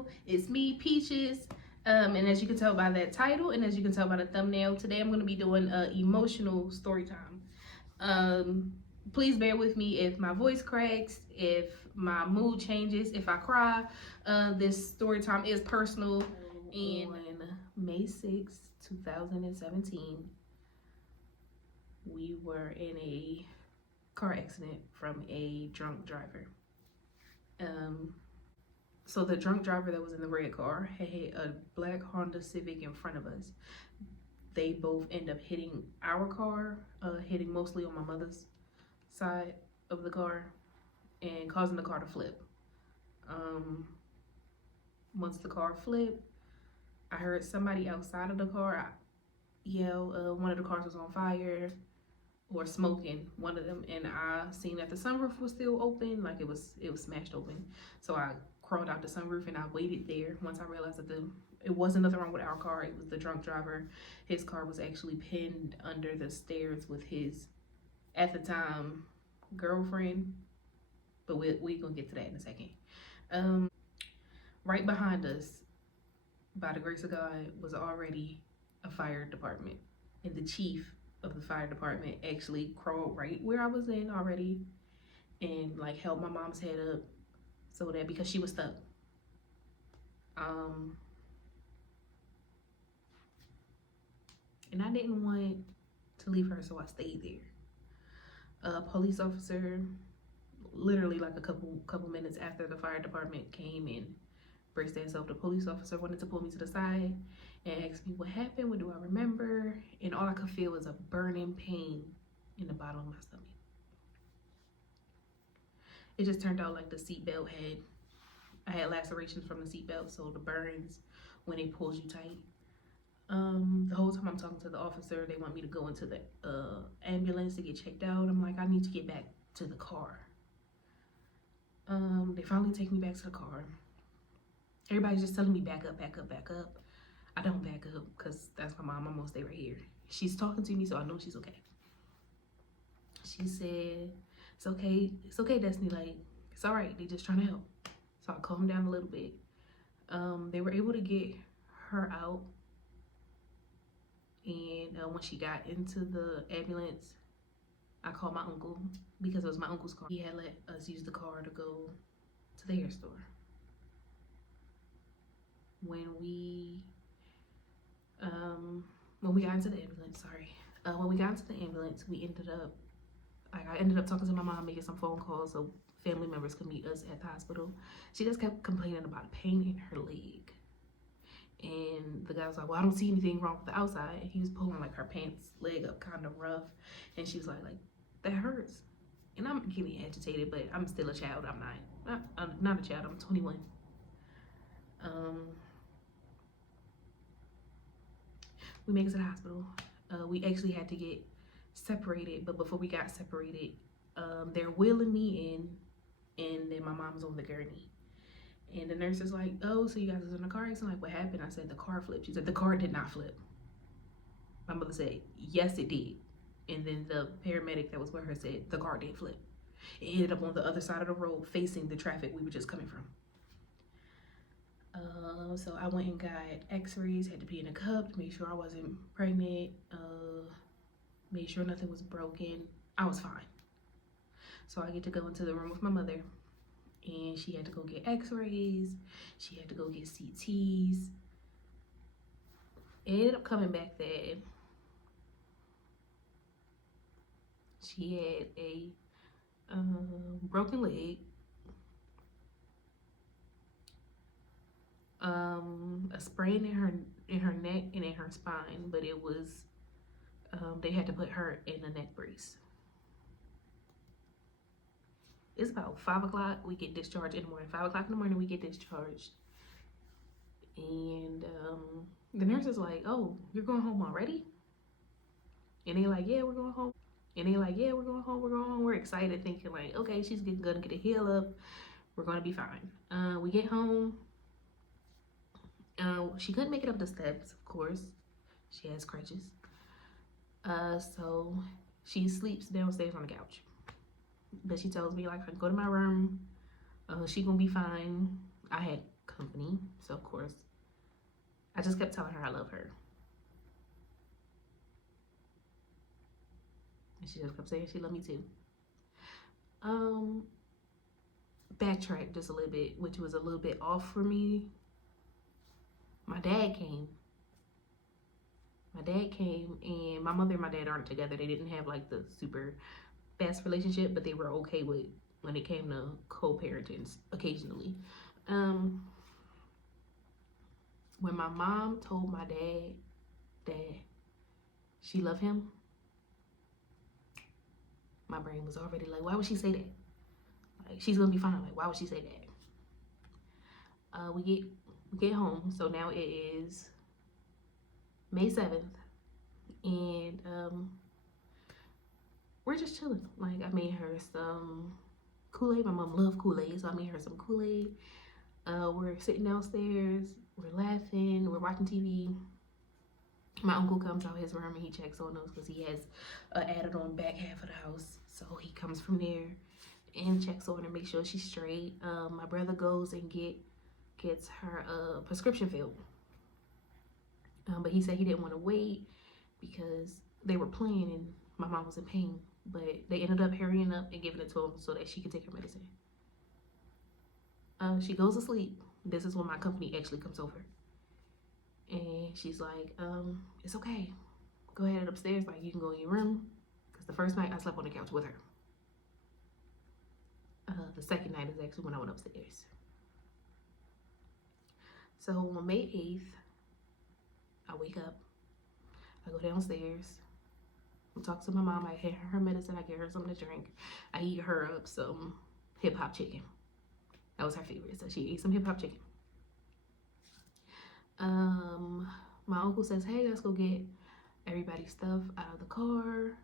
channel. It's me, Peaches. And as you can tell by that title, and as you can tell by the thumbnail, today I'm going to be doing emotional story time. Please bear with me if my voice cracks, if my mood changes, if I cry. This story time is personal. And on May 6th, 2017, we were in a car accident from a drunk driver. So the drunk driver that was in the red car had a black Honda Civic in front of us. They both end up hitting our car, hitting mostly on my mother's side of the car and causing the car to flip. Once the car flipped, I heard somebody outside of the car yell, one of the cars was on fire or smoking, one of them, and I seen that the sunroof was still open, like it was smashed open. So I crawled out the sunroof and I waited there. Once I realized that it wasn't nothing wrong with our car, it was the drunk driver. His car was actually pinned under the stairs with his, at the time, girlfriend, but we gonna get to that in a second. Right behind us, by the grace of God, was already a fire department, and the chief of the fire department actually crawled right where I was in already and like held my mom's head up so that, because she was stuck. And I didn't want to leave her, so I stayed there. A police officer, literally like a couple minutes after the fire department came and braced themselves, the police officer wanted to pull me to the side and ask me what happened, what do I remember, and all I could feel was a burning pain in the bottom of my stomach. It just turned out like the seatbelt I had lacerations from the seatbelt, so the burns when it pulls you tight. The whole time I'm talking to the officer, they want me to go into the ambulance to get checked out. I'm like, I need to get back to the car. They finally take me back to the car. Everybody's just telling me back up, back up, back up. I don't back up because that's my mom. I'm gonna stay right here. She's talking to me, so I know she's okay. She said, it's okay, Destiny, like, it's all right, they just trying to help. So I calmed down a little bit. They were able to get her out. And when she got into the ambulance, I called my uncle because it was my uncle's car. He had let us use the car to go to the hair store. When we got into the ambulance, when we got into the ambulance, I ended up talking to my mom, making some phone calls so family members could meet us at the hospital. She just kept complaining about pain in her leg. And the guy was like, well, I don't see anything wrong with the outside. And he was pulling like her pants leg up kind of rough. And she was like, that hurts. And I'm getting agitated, but I'm still a child. I'm not a child, I'm 21. We make it to the hospital. We actually had to get separated, but before we got separated, they're wheeling me in, and then my mom's on the gurney. And the nurse is like, oh, so you guys was in a car accident? Like, what happened? I said, the car flipped. She said, the car did not flip. My mother said, yes, it did. And then the paramedic that was with her said, the car did flip. It ended up on the other side of the road facing the traffic we were just coming from. So I went and got x-rays, had to pee in a cup to make sure I wasn't pregnant, made sure nothing was broken. I was fine. So I get to go into the room with my mother, and she had to go get x-rays, she had to go get CTs. It ended up coming back that she had a broken leg, a sprain in her neck and in her spine, but it was they had to put her in a neck brace. It's about 5 o'clock. We get discharged in the morning. 5 o'clock in the morning, we get discharged, and the nurse is like, "Oh, you're going home already?" And they like, "Yeah, we're going home." And they like, "Yeah, we're going home. We're going home." We're excited, thinking like, "Okay, she's gonna get a heal up. We're gonna be fine." We get home. She couldn't make it up the steps, of course. She has crutches. So she sleeps downstairs on the couch. But she tells me, like, I go to my room. She gonna be fine. I had company. So of course, I just kept telling her I love her. And she just kept saying she loved me too. Backtrack just a little bit, which was a little bit off for me. My dad came. And my mother and my dad aren't together. They didn't have like the super best relationship, but they were okay with when it came to co-parenting occasionally. When my mom told my dad that she loved him, my brain was already like, why would she say that? Like, she's gonna be fine. Like, why would she say that? We get home. So now it is May 7th, and we're just chilling. Like, I made her some Kool-Aid. My mom loved Kool-Aid, so I made her some Kool-Aid. We're sitting downstairs, we're laughing, we're watching TV. My uncle comes out his room and he checks on us because he has added on back half of the house. So he comes from there and checks on her, make sure she's straight. My brother goes and gets her prescription filled. But he said he didn't want to wait because they were playing and my mom was in pain. But they ended up hurrying up and giving it to him so that she could take her medicine. She goes to sleep. This is when my company actually comes over. And she's like, it's okay. Go ahead upstairs. Like, you can go in your room. Because the first night I slept on the couch with her. The second night is actually when I went upstairs. So on May 8th, I wake up. I go downstairs. I talk to my mom. I hand her medicine. I give her something to drink. I eat her up some hip hop chicken. That was her favorite. So she ate some hip hop chicken. My uncle says, hey, let's go get everybody's stuff out of the car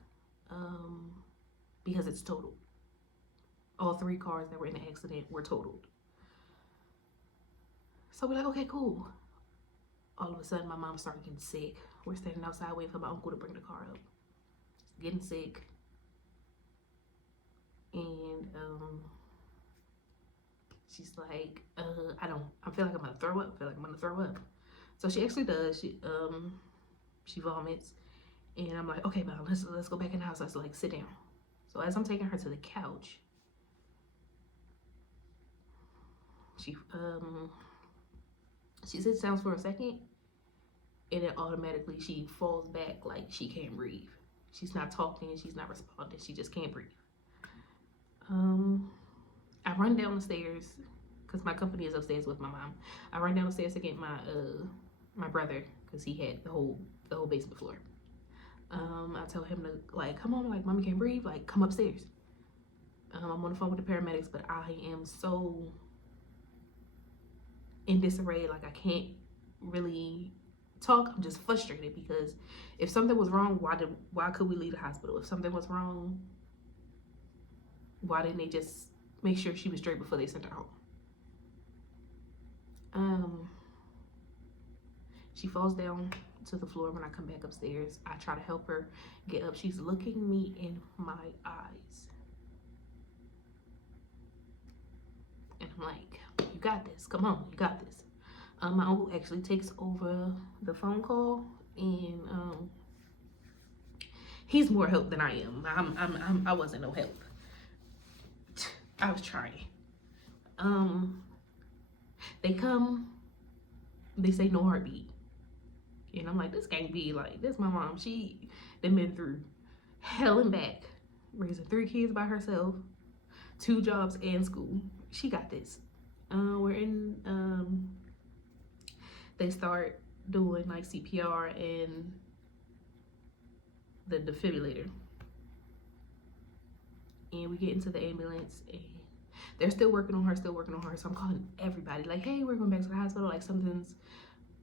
because it's totaled. All 3 cars that were in the accident were totaled. So we're like, okay, cool. All of a sudden, my mom started getting sick. We're standing outside waiting for my uncle to bring the car up. Getting sick. And she's like, I feel like I'm gonna throw up. So she actually does. She vomits. And I'm like, okay, Mom, let's go back in the house. Let's like sit down. So as I'm taking her to the couch, she sits down for a second, and then automatically she falls back like she can't breathe. She's not talking, she's not responding, she just can't breathe. I run down the stairs because my company is upstairs with my mom. I run down the stairs to get my brother because he had the whole basement floor. I tell him to like, come on, like, Mommy can't breathe, like, come upstairs. I'm on the phone with the paramedics, but I am so in disarray, like I can't really talk. I'm just frustrated because if something was wrong, why could we leave the hospital? If something was wrong, why didn't they just make sure she was straight before they sent her home? She falls down to the floor when I come back upstairs. I try to help her get up. She's looking me in my eyes. And I'm like, you got this. Come on, you got this. My uncle actually takes over the phone call, and he's more help than I am. I wasn't no help. I was trying. They come, they say no heartbeat. And I'm like, this can't be, like, this my mom. She done been through hell and back, raising 3 kids by herself, 2 jobs and school. She got this. We're in, they start doing like CPR and the defibrillator. And we get into the ambulance and they're still working on her. So I'm calling everybody like, hey, we're going back to the hospital. Like something's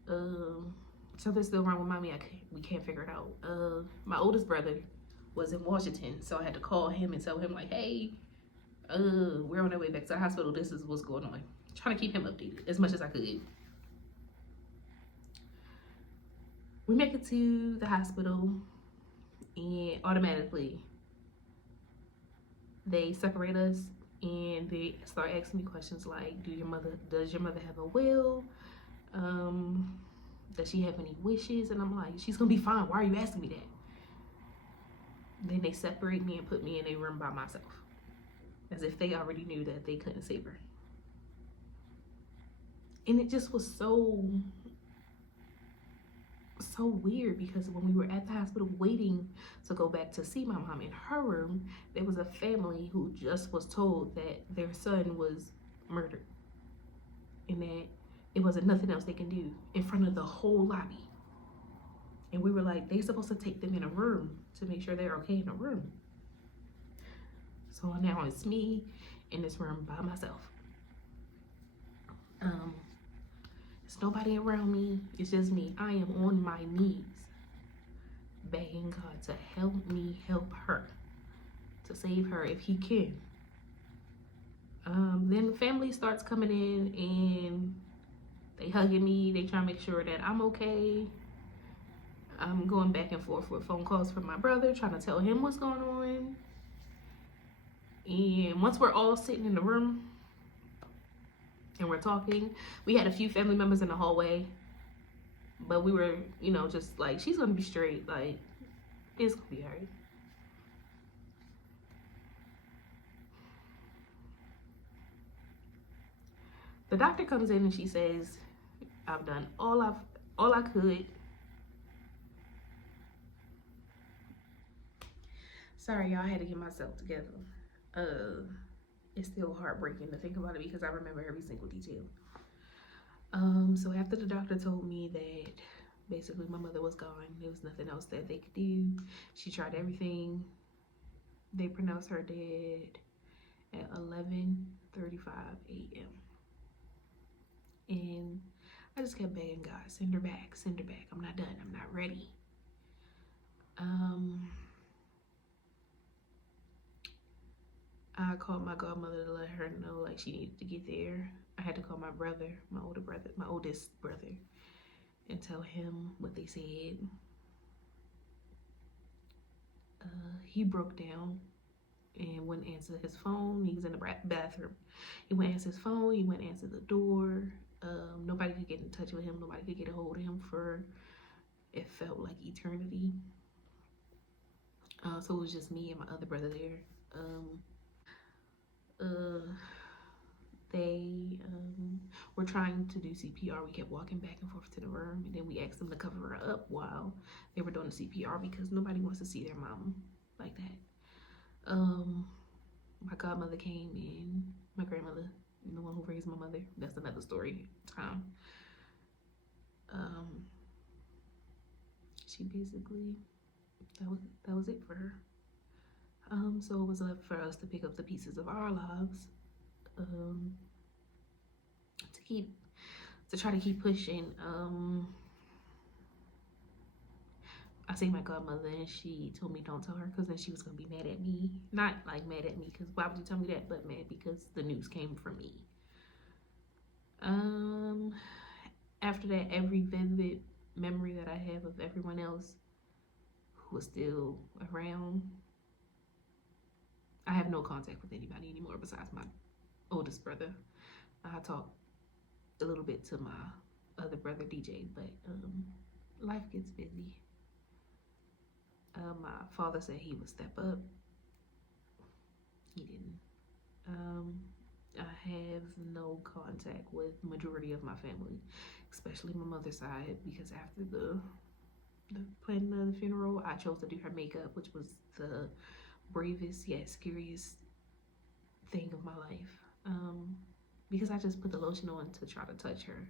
still wrong with Mommy. We can't figure it out. My oldest brother was in Washington, so I had to call him and tell him like, hey, we're on our way back to the hospital. This is what's going on. Trying to keep him updated as much as I could. We make it to the hospital and automatically they separate us And they start asking me questions like, does your mother have a will? Does she have any wishes? And I'm like, she's gonna be fine. Why are you asking me that? Then they separate me and put me in a room by myself, as if they already knew that they couldn't save her. And it just was so weird, because when we were at the hospital waiting to go back to see my mom in her room, there was a family who just was told that their son was murdered and that it wasn't nothing else they can do, in front of the whole lobby. And we were like, they're supposed to take them in a room to make sure they're okay in a room. So now it's me in this room by myself. There's nobody around me. It's just me. I am on my knees begging God to help me help her, to save her if he can. Then the family starts coming in and they hugging me. They try to make sure that I'm okay. I'm going back and forth with phone calls from my brother, trying to tell him what's going on. And once we're all sitting in the room and we're talking, we had a few family members in the hallway, but we were, just like, she's gonna be straight. Like, it's gonna be all right. The doctor comes in and she says, I've done all I could. Sorry, y'all, I had to get myself together. It's still heartbreaking to think about it, because I remember every single detail. So after the doctor told me that basically my mother was gone, there was nothing else that they could do. She tried everything. They pronounced her dead at 11:35 a.m. And I just kept begging God, send her back, send her back. I'm not done. I'm not ready. I called my godmother to let her know, like, she needed to get there. I had to call my brother, my oldest brother, and tell him what they said. He broke down and wouldn't answer his phone. He was in the bathroom. He wouldn't answer his phone. He wouldn't answer the door. Nobody could get in touch with him. Nobody could get a hold of him for, it felt like eternity. So it was just me and my other brother there. They were trying to do CPR. We kept walking back and forth to the room, and then we asked them to cover her up while they were doing the CPR, because nobody wants to see their mom like that. My godmother came in, my grandmother, the one who raised my mother. That's another story time. She basically, that was it for her. So it was left for us to pick up the pieces of our lives, to try to keep pushing. I seen my godmother and she told me don't tell her, because then she was gonna be mad at me. Not like mad at me, because why would you tell me that, but mad because the news came from me. After that, every vivid memory that I have of everyone else who was still around, I have no contact with anybody anymore besides my oldest brother. I talk a little bit to my other brother DJ, but life gets busy. My father said he would step up. He didn't. I have no contact with majority of my family, especially my mother's side, because after the planning of the funeral, I chose to do her makeup, which was the bravest yet scariest thing of my life, because I just put the lotion on to try to touch her,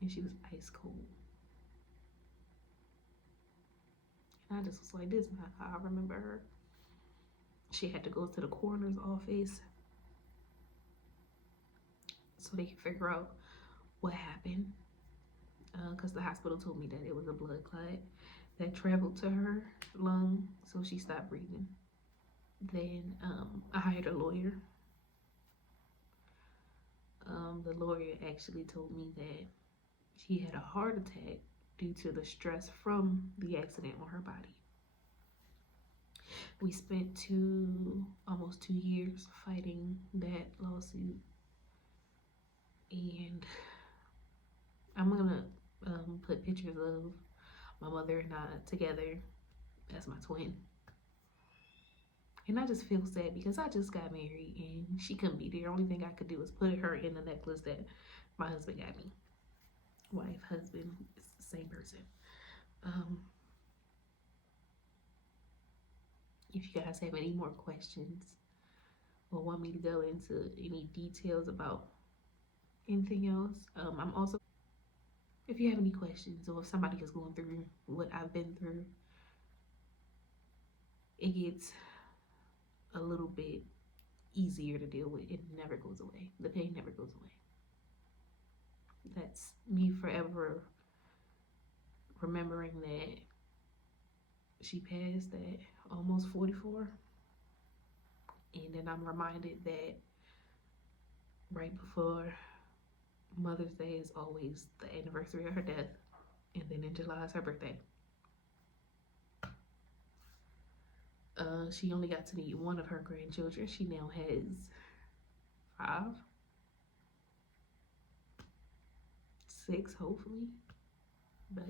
and she was ice cold. And I just was like, this is not how I remember her. She had to go to the coroner's office so they could figure out what happened, because the hospital told me that it was a blood clot that traveled to her lung, so she stopped breathing. Then I hired a lawyer. The lawyer actually told me that she had a heart attack due to the stress from the accident on her body. We spent almost 2 years fighting that lawsuit, and I'm gonna put pictures of my mother and I together as my twin. And I just feel sad because I just got married and she couldn't be there. The only thing I could do was put her in the necklace that my husband got me. Wife, husband, it's the same person. If you guys have any more questions or want me to go into any details about anything else, I'm also, if you have any questions or if somebody is going through what I've been through, it gets a little bit easier to deal with. It never goes away. The pain never goes away. That's me forever remembering that she passed at almost 44. And then I'm reminded that right before Mother's Day is always the anniversary of her death. And then in July is her birthday. She only got to meet one of her grandchildren. She now has 5, 6, hopefully. But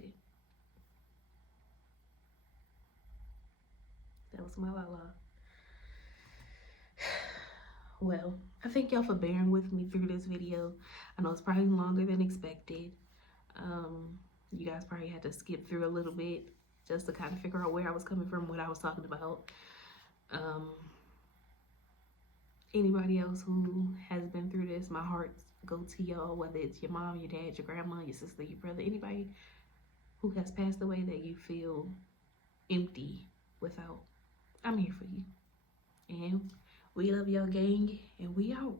that was my Lala. Well, I thank y'all for bearing with me through this video. I know it's probably longer than expected. You guys probably had to skip through a little bit just to kind of figure out where I was coming from, what I was talking about. Anybody else who has been through this, my hearts go to y'all, whether it's your mom, your dad, your grandma, your sister, your brother, anybody who has passed away that you feel empty without. I'm here for you. And we love y'all, gang, and we out.